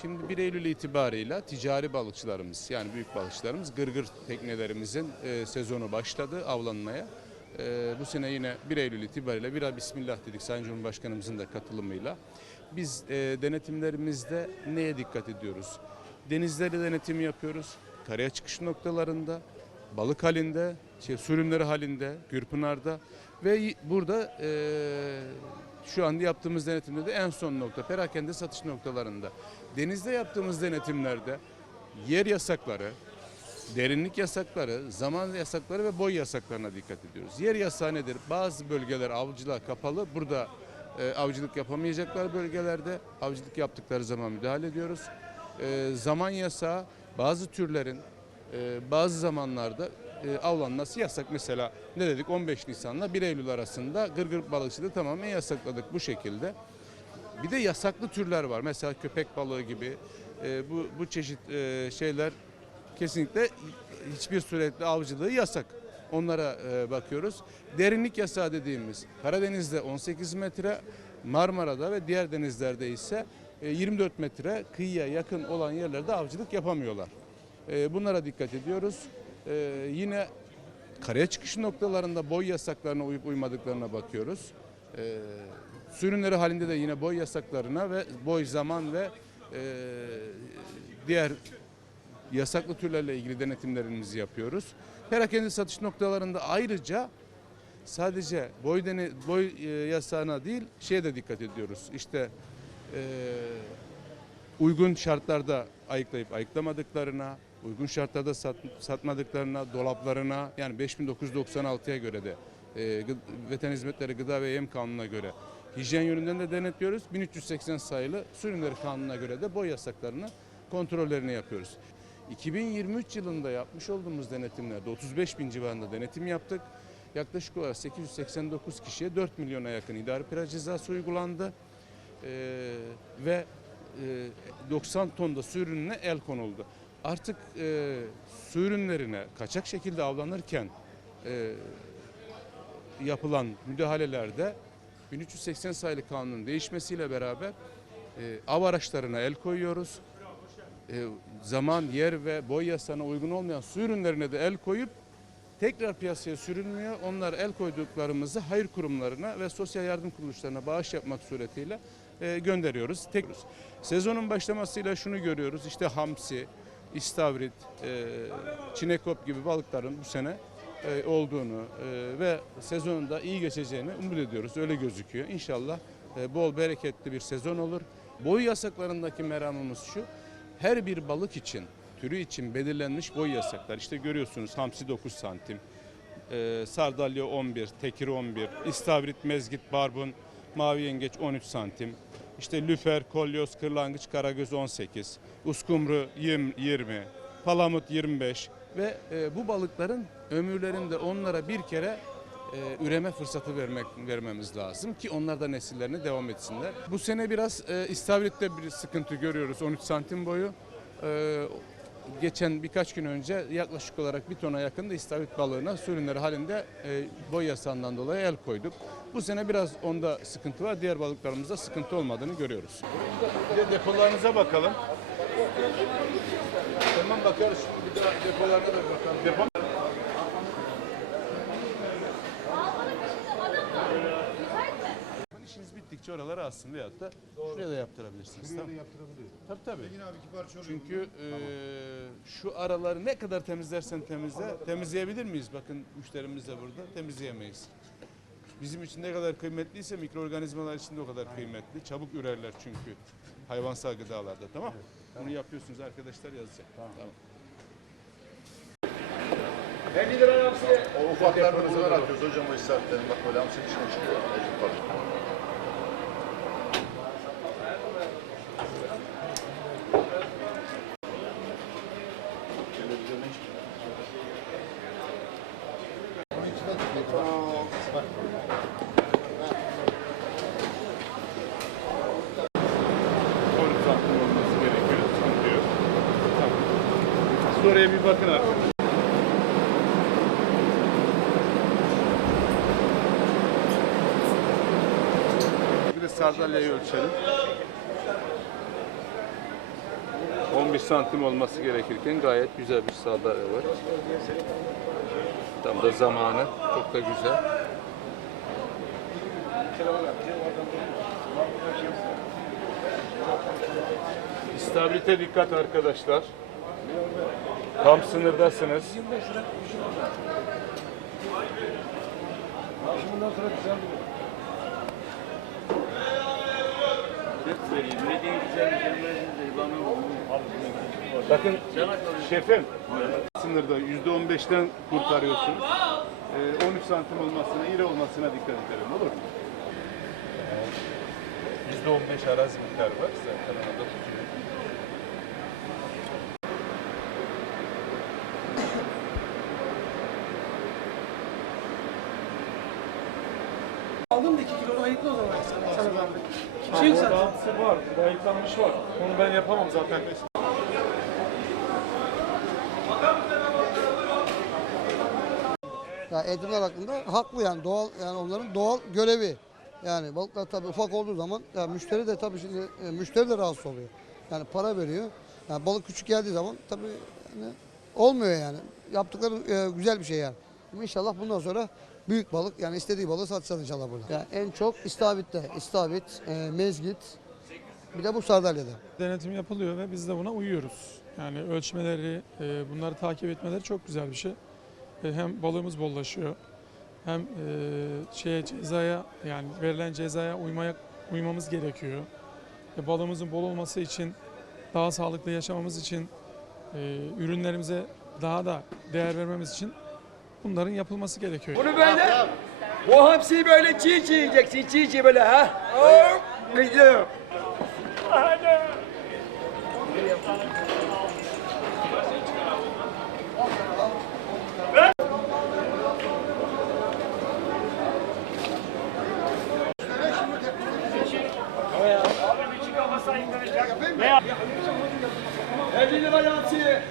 Şimdi 1 Eylül itibarıyla ticari balıkçılarımız yani büyük balıkçılarımız gırgır teknelerimizin e, sezonu başladı avlanmaya. E, bu sene yine 1 Eylül itibariyle bir bismillah dedik Sayın Cumhurbaşkanımızın da katılımıyla. Biz e, denetimlerimizde neye dikkat ediyoruz? Denizlerde denetim yapıyoruz. Karaya çıkış noktalarında, balık halinde, şey, sürünleri halinde, Gürpınar'da ve burada e, şu anda yaptığımız denetimde de en son nokta perakende satış noktalarında. Denizde yaptığımız denetimlerde yer yasakları, derinlik yasakları, zaman yasakları ve boy yasaklarına dikkat ediyoruz. Yer yasağı nedir? Bazı bölgeler avcılığa kapalı. Burada e, avcılık yapamayacaklar bölgelerde avcılık yaptıkları zaman müdahale ediyoruz. E, zaman yasağı bazı türlerin e, bazı zamanlarda e, avlanması yasak. Mesela ne dedik 15 Nisan'la 1 Eylül arasında gırgır balıkçılığı tamamen yasakladık bu şekilde. Bir de yasaklı türler var. Mesela köpek balığı gibi e, bu bu çeşit e, şeyler kesinlikle hiçbir suretle avcılığı yasak. Onlara e, bakıyoruz. Derinlik yasağı dediğimiz Karadeniz'de 18 metre, Marmara'da ve diğer denizlerde ise e, 24 metre kıyıya yakın olan yerlerde avcılık yapamıyorlar. Bunlara dikkat ediyoruz. E, yine karaya çıkış noktalarında boy yasaklarına uyup uymadıklarına bakıyoruz. E, sürünleri halinde de yine boy yasaklarına ve boy zaman ve e, diğer yasaklı türlerle ilgili denetimlerimizi yapıyoruz. Perakende satış noktalarında ayrıca sadece boy dene, boy e, yasağına değil şeye de dikkat ediyoruz. İşte e, uygun şartlarda ayıklayıp ayıklamadıklarına, uygun şartlarda sat, satmadıklarına, dolaplarına yani 5996'ya göre de e, Veteriner Hizmetleri Gıda ve Yem Kanunu'na göre hijyen yönünden de denetliyoruz. 1380 sayılı su ürünleri kanununa göre de boy yasaklarını kontrollerini yapıyoruz. 2023 yılında yapmış olduğumuz denetimlerde 35 bin civarında denetim yaptık. Yaklaşık olarak 889 kişiye 4 milyona yakın idari para cezası uygulandı. Ee, ve e, 90 ton da su el konuldu. Artık e, su ürünlerine kaçak şekilde avlanırken e, yapılan müdahalelerde 1380 sayılı kanunun değişmesiyle beraber e, av araçlarına el koyuyoruz. E, zaman, yer ve boy yasağına uygun olmayan su ürünlerine de el koyup tekrar piyasaya sürülmüyor. Onlar el koyduklarımızı hayır kurumlarına ve sosyal yardım kuruluşlarına bağış yapmak suretiyle e, gönderiyoruz. Tek sezonun başlamasıyla şunu görüyoruz. İşte hamsi, istavrit, e, çinekop gibi balıkların bu sene e, olduğunu e, ve sezonun da iyi geçeceğini umut ediyoruz. Öyle gözüküyor. İnşallah e, bol bereketli bir sezon olur. Boy yasaklarındaki meramımız şu. Her bir balık için, türü için belirlenmiş boy yasaklar. İşte görüyorsunuz hamsi 9 santim, e, sardalya 11, tekir 11, istavrit, mezgit, barbun, mavi yengeç 13 santim. İşte lüfer, kolyoz, kırlangıç, karagöz 18, uskumru 20, 20 palamut 25 ve e, bu balıkların ömürlerinde onlara bir kere e, üreme fırsatı vermek vermemiz lazım ki onlar da nesillerine devam etsinler. Bu sene biraz e, istavritte bir sıkıntı görüyoruz 13 santim boyu. E, geçen birkaç gün önce yaklaşık olarak bir tona yakın da istavrit balığına sürünleri halinde e, boy yasağından dolayı el koyduk. Bu sene biraz onda sıkıntı var. Diğer balıklarımızda sıkıntı olmadığını görüyoruz. Bir de depolarınıza bakalım. Tamam bakarız şimdi bir de depolarına da bakalım. Depo... İşiniz bittikçe oraları aslında veyahut da şuraya da yaptırabilirsiniz. Buraya da Tamam. yaptırabiliyor. Tabii tabii. Engin abi iki parça oluyor. Çünkü eee, şu araları ne kadar temizlersen temizle, temizleyebilir miyiz? Bakın müşterimiz de burada, temizleyemeyiz. Bizim için ne kadar kıymetliyse mikroorganizmalar için de o kadar kıymetli. Çabuk ürerler çünkü hayvansal gıdalarda tamam Bunu yapıyorsunuz arkadaşlar yazacak. Tamam. O ufaklardan o kadar atıyoruz hocam o istahatlerin. Bak böyle hamsinin içine çıkıyor. Ecik balık. Onun içine tutuyor. Bak. Doğru santim olması gerekiyor. Sanıyor. Tamam. Siz oraya bir bakın de sardalyayı ölçelim. 11 santim olması gerekirken gayet güzel bir sardalya var. Tam da zamanı. Çok da güzel. İstabilite dikkat arkadaşlar. Tam sınırdasınız. Bakın şefim sınırda %15'ten kurtarıyorsunuz. Ee, 13 santim olmasına, iri olmasına dikkat edelim olur mu? %15 arazi miktarı var zaten ona da tutuyor. Aldım da 2 kilo ayıklı o zaman sana, sana zahmet. Kimse yok zaten. Dağıtısı var, ayıklanmış var. Onu ben yapamam zaten. Ya eğitimler hakkında haklı yani doğal yani onların doğal görevi. Yani balıklar tabii ufak olduğu zaman ya müşteri de tabii şimdi e, müşteri de rahatsız oluyor. Yani para veriyor. Yani balık küçük geldiği zaman tabii yani olmuyor yani. Yaptıkları e, güzel bir şey yani. Ama inşallah bundan sonra büyük balık yani istediği balığı satacağız inşallah burada. Yani en çok istavitte, istavit, e, mezgit bir de bu sardalyada. Denetim yapılıyor ve biz de buna uyuyoruz. Yani ölçmeleri, e, bunları takip etmeleri çok güzel bir şey. E, Hem balığımız bollaşıyor, hem e, şeye cezaya yani verilen cezaya uymaya uymamız gerekiyor. E, balığımızın bol olması için, daha sağlıklı yaşamamız için, e, ürünlerimize daha da değer vermemiz için bunların yapılması gerekiyor. Bunu böyle, bu hamsiyi böyle çiğ çiğ yiyeceksin, çiğ çiğ böyle ha. Kızım. Elli lira hamsi.